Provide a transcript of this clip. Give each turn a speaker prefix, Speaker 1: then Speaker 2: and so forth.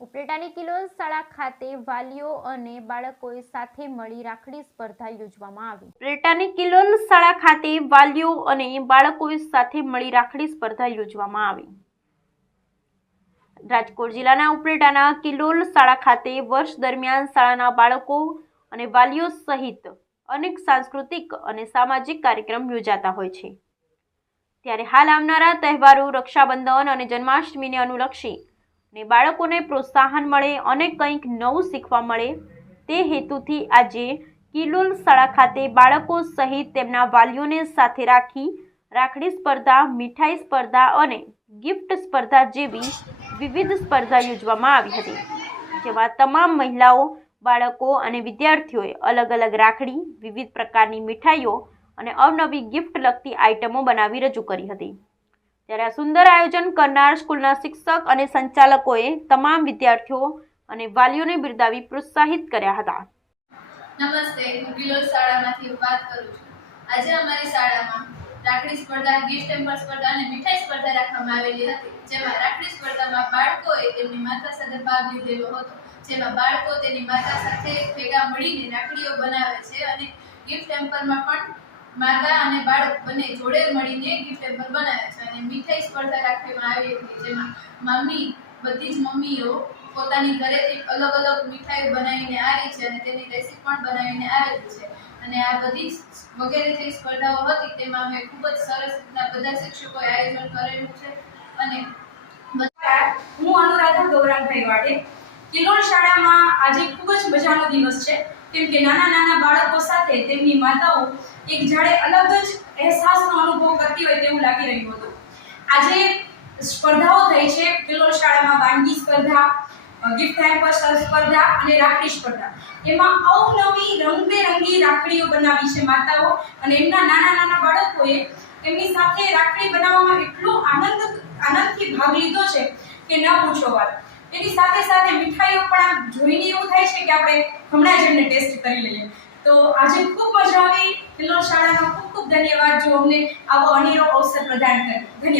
Speaker 1: ઉપલેટાની કિલોલ શાળા ખાતે વાલીઓ અને બાળકોએ સાથે મળી રાખડી સ્પર્ધા યોજવામાં આવી. ઉપલેટાની કિલોલ શાળા ખાતે વાલીઓ અને બાળકોએ સાથે મળી રાખડી સ્પર્ધા યોજવામાં આવી. રાજકોટ જિલ્લાના ઉપલેટાના કિલોલ શાળા ખાતે વર્ષ દરમિયાન શાળાના બાળકો અને વાલીઓ સહિત અનેક સાંસ્કૃતિક અને સામાજિક કાર્યક્રમ યોજાતા હોય છે. ત્યારે હાલ આવનારા તહેવારો રક્ષાબંધન અને જન્માષ્ટમીને અનુલક્ષી ને બાળકોને પ્રોત્સાહન મળે અને કંઈક નવું શીખવા મળે, તે હેતુથી આજે કિલોલ શાળા ખાતે બાળકો સહિત તેમના વાલીઓને સાથે રાખી રાખડી સ્પર્ધા, મીઠાઈ સ્પર્ધા અને ગિફ્ટ સ્પર્ધા જેવી વિવિધ સ્પર્ધા યોજવામાં આવી હતી. જેમાં તમામ મહિલાઓ, બાળકો અને વિદ્યાર્થીઓએ અલગ અલગ રાખડી, વિવિધ પ્રકારની મીઠાઈઓ અને અવનવી ગિફ્ટ લગતી આઇટમો બનાવી રજૂ કરી હતી. ત્યારે આ સુંદર આયોજન કરનાર સ્કૂલના શિક્ષક અને સંચાલકોએ તમામ વિદ્યાર્થીઓ અને વાલીઓને બિરદાવી પ્રોત્સાહિત કર્યા હતા.
Speaker 2: નમસ્તે, હું ગિલોલ શાળામાંથી વાત કરું છું. આજે અમારી શાળામાં રાખડી સ્પર્ધા, ગિફ્ટ ટેમ્પર સ્પર્ધા અને મીઠાઈ સ્પર્ધા રાખવામાં આવેલી હતી. જેમાં રાખડી સ્પર્ધામાં બાળકોએ તેમની માતા સાથે ભાગ લીધેલો હતો. જેમાં બાળકો તેની માતા સાથે ભેગા મળીને રાખડીઓ બનાવે છે અને ગિફ્ટ ટેમ્પરમાં પણ માતા અને બાળક બંને જોડે મળીને ગિફ્ટ ટેમ્પલ બનાવે છે અને મીઠાઈ સ્પર્ધા રાખવામાં આવી હતી, જેમાં મમ્મી બધી જ મમ્મીઓ પોતાની ઘરેથી અલગ અલગ મીઠાઈઓ બનાવીને આવી છે અને તેની રેસીપી પણ બનાવીને આવેલી છે. અને આ બધી વગેરે જે સ્પર્ધાઓ હતી, તેમાં અમે ખૂબ જ સરસ રીતના બધા શિક્ષકોએ આયોજન કરેલું છે. અને
Speaker 3: હું અનુરાધા ગૌરાંગભાઈ વાડે. કિલોલ શાળામાં આજે ખૂબ જ મજાનો દિવસ છે. કેમ કે નાના નાના બાળકો સાથે તેમની માતાઓ એક જાણે અલગ જ અહેસાસનો અનુભવ કરતી હોય તેવું લાગી રહ્યું હતું. આજે સ્પર્ધાઓ થઈ છે કિલોલ શાળામાં વાનગી સ્પર્ધા ગિફ્ટ હેમ્પર સ્પર્ધા અને રાખડી સ્પર્ધા. એમાં અવનવી રંગબેરંગી રાખડીઓ બનાવી છે માતાઓ અને એમના નાના નાના બાળકોએ એમની સાથે રાખડી બનાવવામાં એટલો આનંદ, આનંદથી ભાગ લીધો છે કે ન પૂછો વાત. એની સાથે સાથે મીઠાઈઓ પણ આમ જોઈને એવું થાય છે કે આપણે હમણાં જ એમને ટેસ્ટ કરી લઈએ. તો આજે ખૂબ મજા આવી. કિલ્લો શાળાનો ખૂબ ખૂબ ધન્યવાદ. જો અમને આવો અનેરો અવસર પ્રદાન કર્યો ધન્યવાદ.